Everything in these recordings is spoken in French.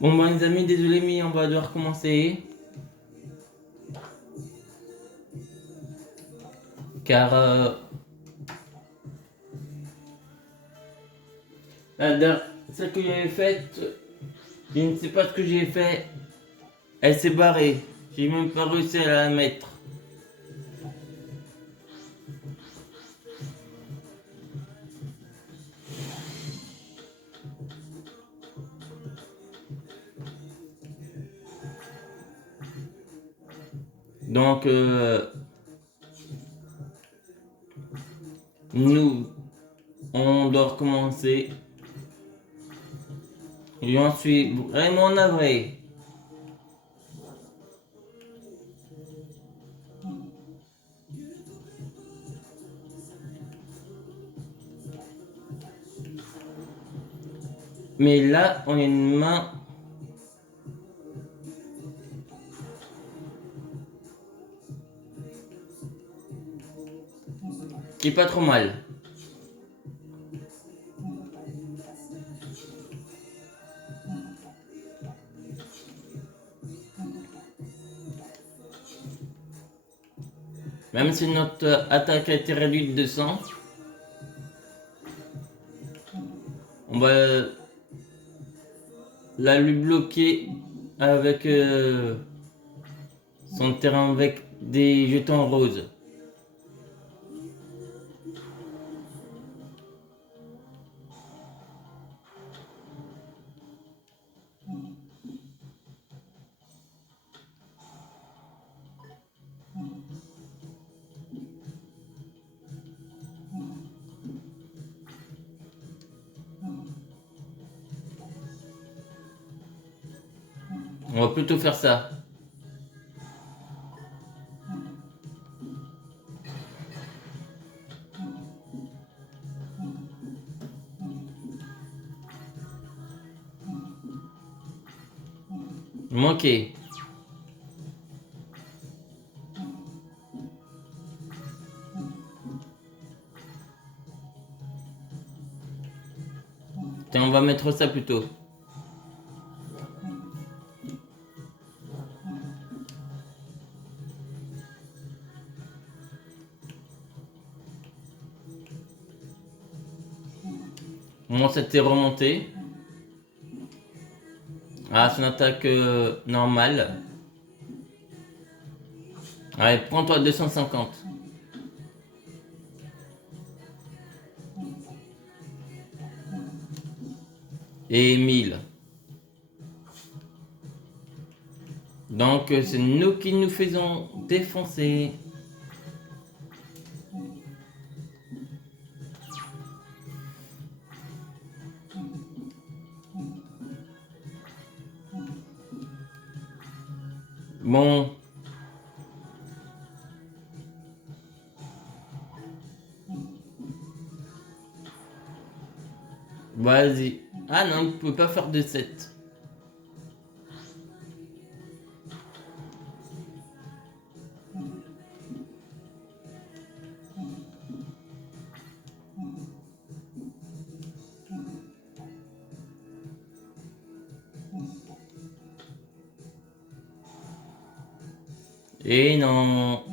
Bon bah les amis, désolé mais on va devoir commencer. Car celle que j'avais faite, je ne sais pas ce que j'ai fait. Elle s'est barrée. J'ai même pas réussi à la mettre. Donc nous, on doit recommencer. J'en suis vraiment navré. Mais là, on a une main qui est pas trop mal. Même si notre attaque a été réduite de 100, on va la lui bloquer avec son terrain avec des jetons roses. On va plutôt faire ça. Manqué. Tiens, on va mettre ça plutôt. Bon, c'était remonté. Ah, son attaque normale. Allez, prends-toi 250. Et 1000. Donc, c'est nous qui nous faisons défoncer. Bon. Vas-y. Ah non, vous pouvez pas faire de 7. Et non.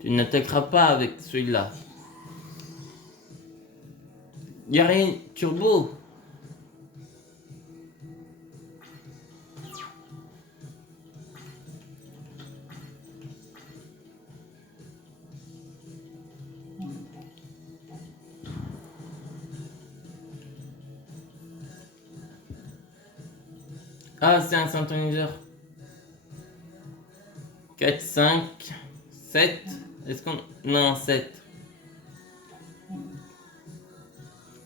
Tu n'attaqueras pas avec celui-là. Y'a rien. Turbo. Ah, c'est un synthoniseur. 4, 5, 7. Est-ce qu'on... Non, 7.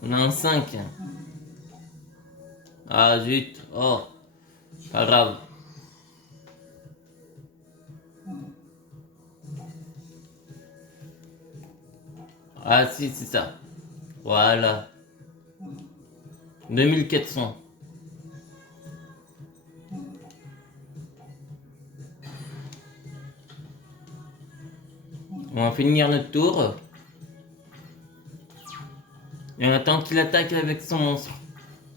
On a un 5. Ah, zut. Oh, pas grave. Ah, si, c'est ça. Voilà. 2400. On va finir notre tour. Et on attend qu'il attaque avec son monstre.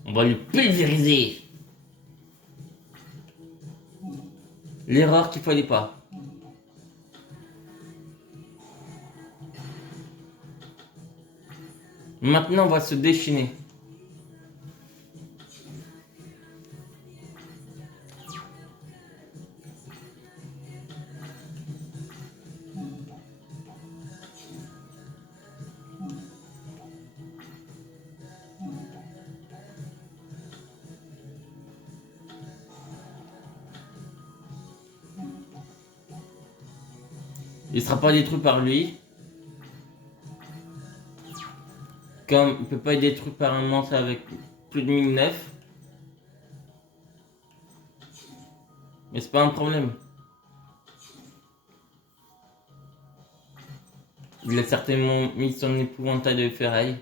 On va le pulvériser. L'erreur qu'il fallait pas. Maintenant, on va se déchaîner. Il sera pas détruit par lui. Comme il peut pas être détruit par un monstre avec plus de 1009. Mais c'est pas un problème. Il a certainement mis son épouvantail de ferraille.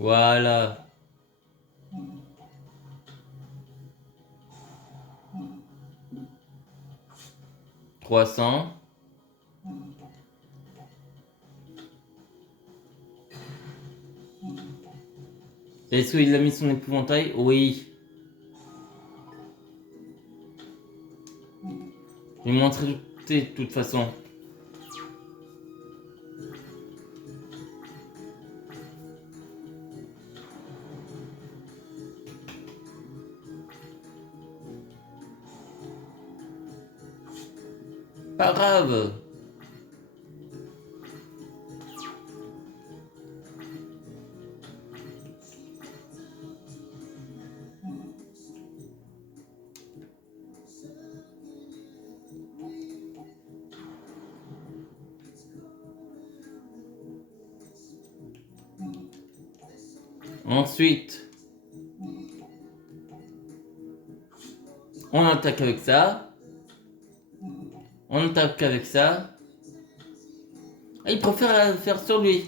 Voilà. « 300. Est-ce qu'il a mis son épouvantail? Oui. Je vais montrer de toute façon. Pas grave. Ensuite, on attaque avec ça. On attaque avec ça. Et il préfère faire sur lui.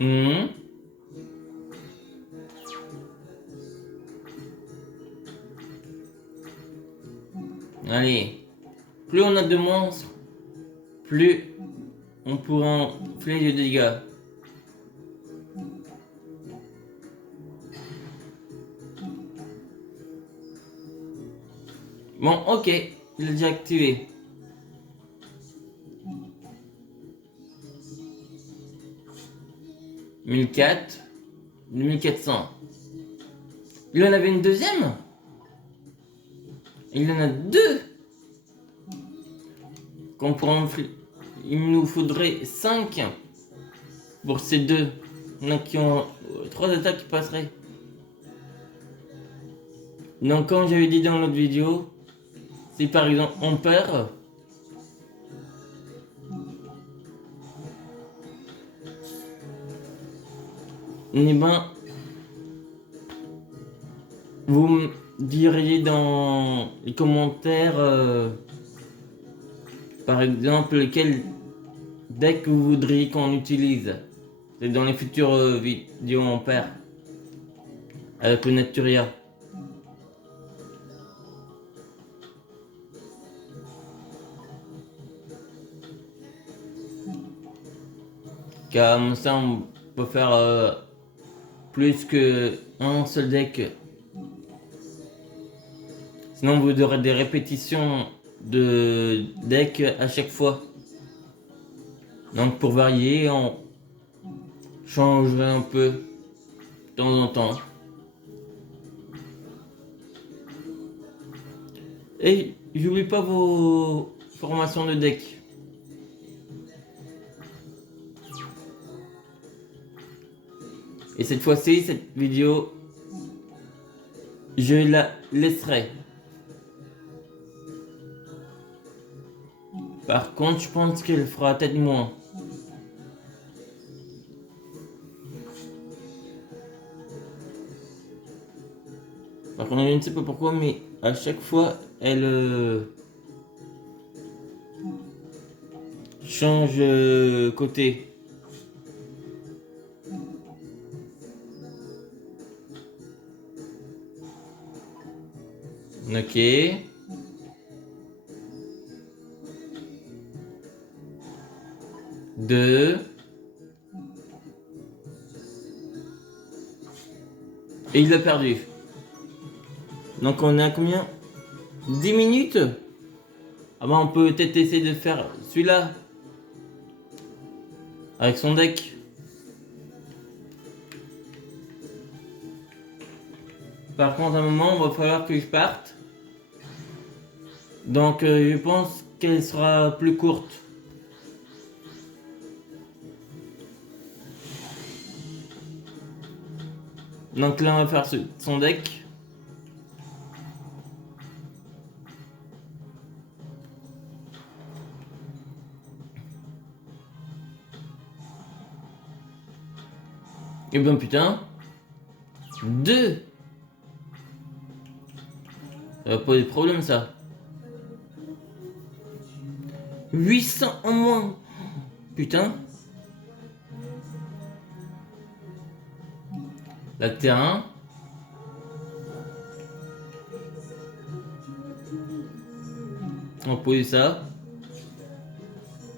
Mmh. Allez, plus on a de monstres, plus on pourra faire de dégâts. Bon, ok, il est déjà activé. « 1004, 1400. Il en avait une deuxième? Il en a deux. Il nous faudrait 5 pour ces deux. Il y en a qui ont 3 attaques qui passeraient. Donc comme j'avais dit dans l'autre vidéo, si par exemple on perd, eh ben, vous me diriez dans les commentaires par exemple quel deck vous voudriez qu'on utilise. C'est dans les futures vidéos on perd avec le Naturia. Comme ça on peut faire plus que un seul deck. Sinon vous aurez des répétitions de deck à chaque fois. Donc pour varier, on changerait un peu de temps en temps. Et j'oublie pas vos formations de deck. Et cette fois-ci, cette vidéo, je la laisserai. Par contre, je pense qu'elle fera peut-être moins. Par contre, je ne sais pas pourquoi, mais à chaque fois, elle change côté. Ok. Deux. Et il l'a perdu. Donc on a combien? 10 minutes? Ah bah on peut peut-être essayer de faire celui-là. Avec son deck. Par contre à un moment, il va falloir que je parte. Donc je pense qu'elle sera plus courte. Donc là on va faire son deck. Et ben putain. 2. Ça va poser de problème ça. 800 en moins. Putain. La terrain. On va poser ça.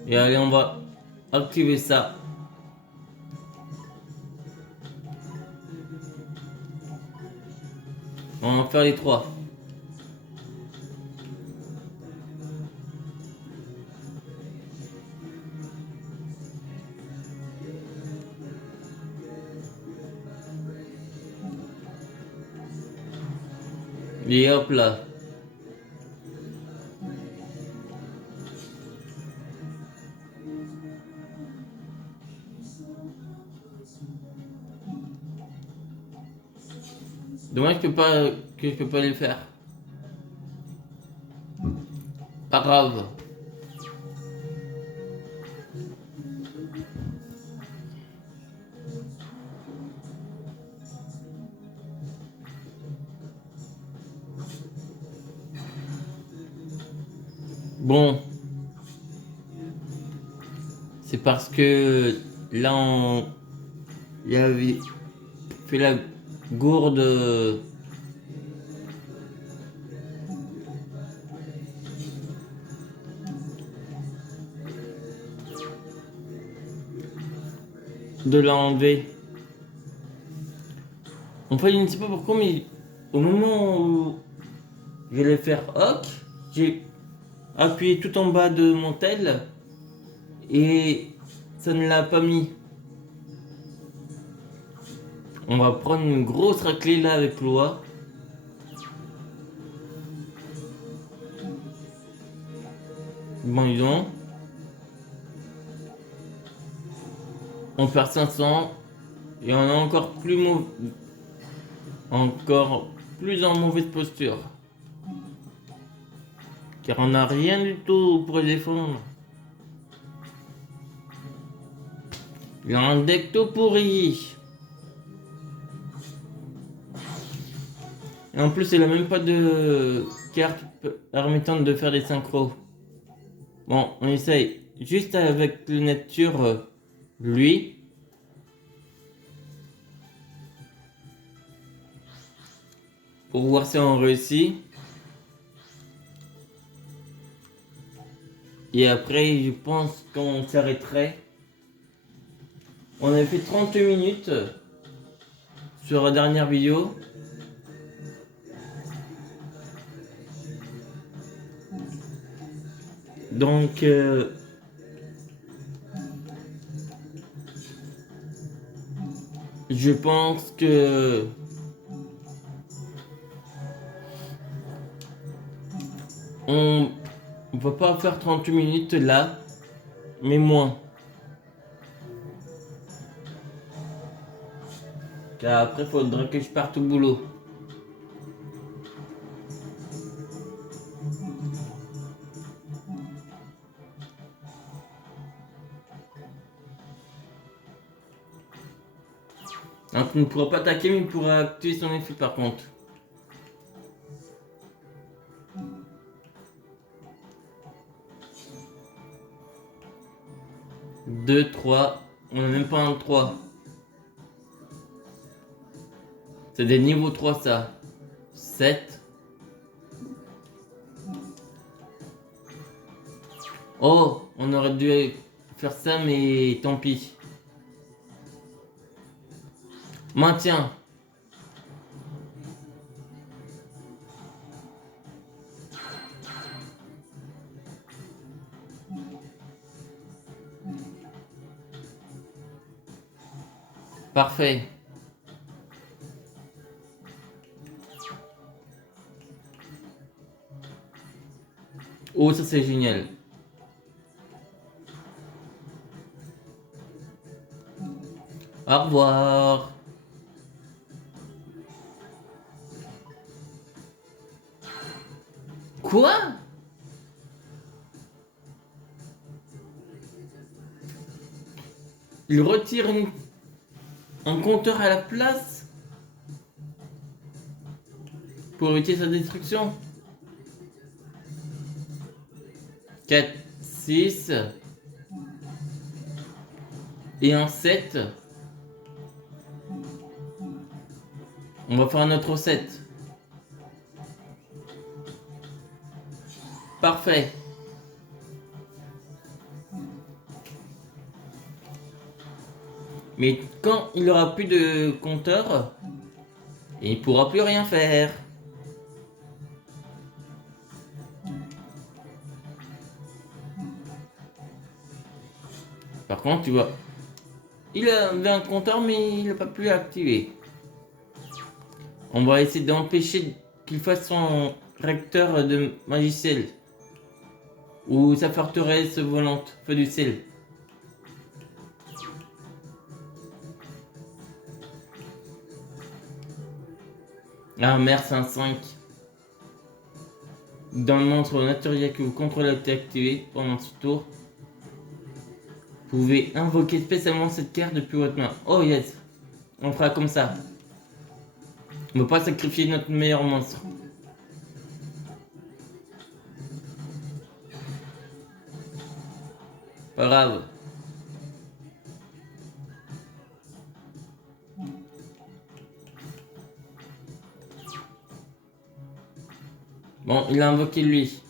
Et allez, on va activer ça. On va faire les 3. Et hop là. Dommage que je peux pas le faire. Pas grave. Bon. C'est parce que là il y avait fait la gourde. De l'enlever. En fait, je ne sais pas pourquoi, mais au moment où je vais faire hoc, j'ai appuyé tout en bas de mon tel et ça ne l'a pas mis. On va prendre une grosse raclée là avec Loa. Bon, disons. On perd 500 et on est encore plus en mauvaise posture. Car on n'a rien du tout pour les défendre. Il a un deck tout pourri. Et en plus, il a même pas de carte permettant de faire des synchros. Bon, on essaye juste avec le nature, lui. Pour voir si on réussit. Et après, je pense qu'on s'arrêterait. On avait fait 30 minutes sur la dernière vidéo. Donc, je pense que on va pas faire 38 minutes là, mais moins. Car après, il faudra que je parte au boulot. Donc il ne pourra pas attaquer, mais il pourra activer son effet par contre. 2, 3. On n'a même pas un 3. C'est des niveaux 3 ça. 7. Oh, on aurait dû faire ça, mais tant pis. Maintien. Parfait. Oh, ça c'est génial. Au revoir. Quoi? Il retire un compteur à la place pour éviter sa destruction. 4, 6 et un 7. On va faire un autre 7. Parfait. Mais quand il aura plus de compteur, il pourra plus rien faire. Par contre, tu vois, il avait un compteur mais il n'a pas pu l'activer. On va essayer d'empêcher qu'il fasse son réacteur de magiciel. Ou sa forteresse volante, feu du ciel. Ah merde, c'est un 5. Dans le monstre naturel que vous contrôlez a été activé pendant ce tour. Vous pouvez invoquer spécialement cette carte depuis votre main. Oh yes, on fera comme ça. On ne va pas sacrifier notre meilleur monstre. Pas grave. Bon, il a invoqué lui.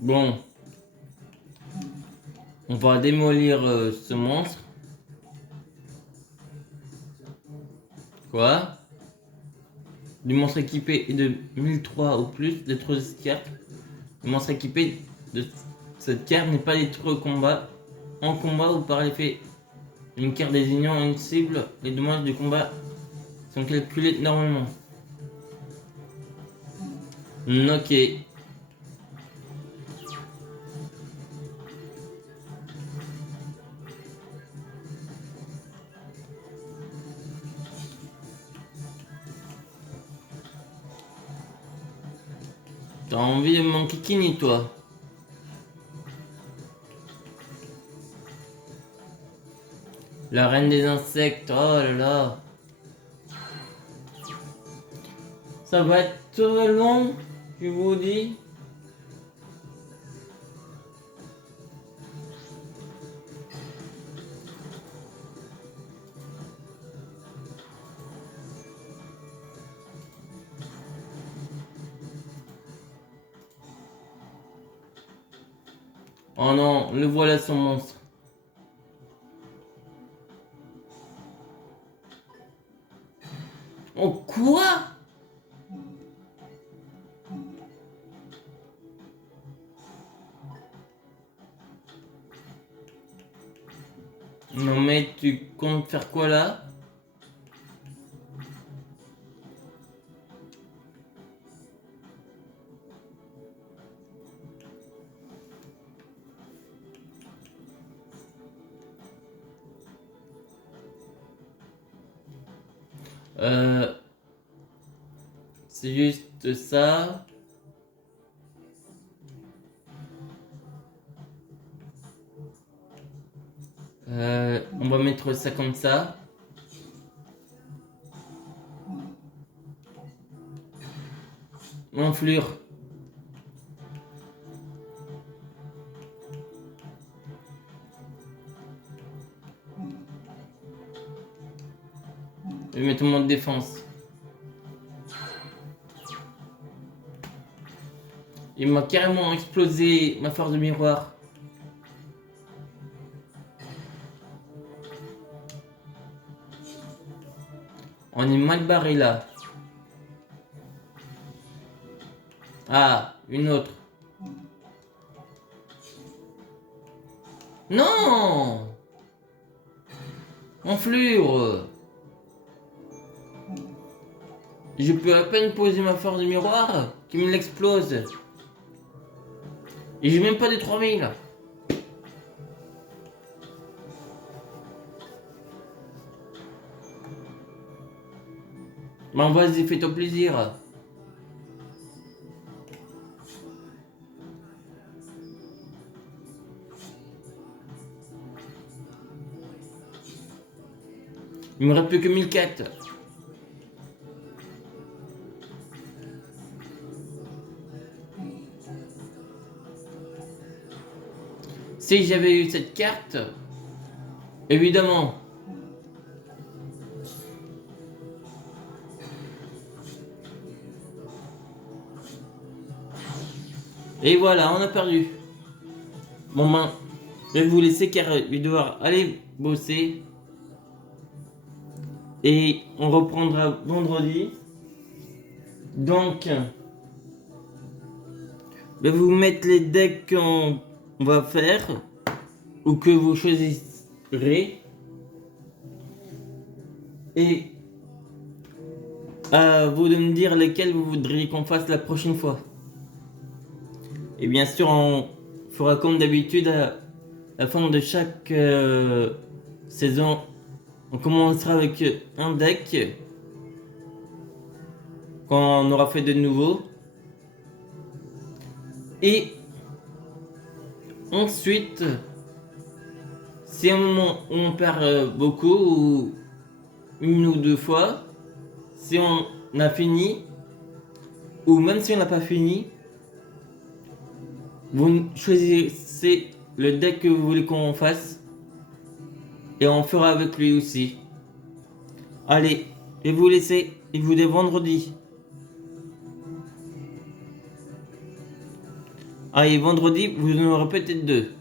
Bon. On va démolir ce monstre. Quoi? Du monstre équipé de 1003 ou plus détruire cette carte. Le monstre équipé de cette carte n'est pas détruit au combat. En combat ou par l'effet d'une carte désignant une cible, les dommages du combat sont calculés normalement. Ok. T'as envie de mon kikini, toi? La reine des insectes, oh là là. Ça va être long, je vous dis. Oh non, le voilà son monstre. Oh quoi? Non mais tu comptes faire quoi là? Euh, c'est juste ça. On va mettre ça comme ça. Enflure. Je vais mettre mon défense. Il m'a carrément explosé ma force de miroir. On est mal barré là. Ah, une autre. Non! Enflure! Je peux à peine poser ma force de miroir qui me l'explose. Et j'ai même pas de 3000. Bon, vas-y, fais-toi plaisir. Il me reste plus que 1004. Si j'avais eu cette carte, évidemment. Et voilà, on a perdu. Bon ben, je vais vous laisser car je vais devoir aller bosser. Et on reprendra vendredi. Donc, je vais vous mettre les decks qu'on va faire ou que vous choisirez. Et à vous de me dire lesquels vous voudriez qu'on fasse la prochaine fois. Et bien sûr, on fera comme d'habitude à la fin de chaque saison. On commencera avec un deck quand on aura fait de nouveau. Et ensuite, si à un moment où on perd beaucoup ou une ou deux fois, si on a fini, ou même si on n'a pas fini, vous choisissez le deck que vous voulez qu'on fasse et on fera avec lui aussi. Allez, je vais vous laisser et vous dis vendredi. Allez, vendredi, vous en aurez peut-être deux.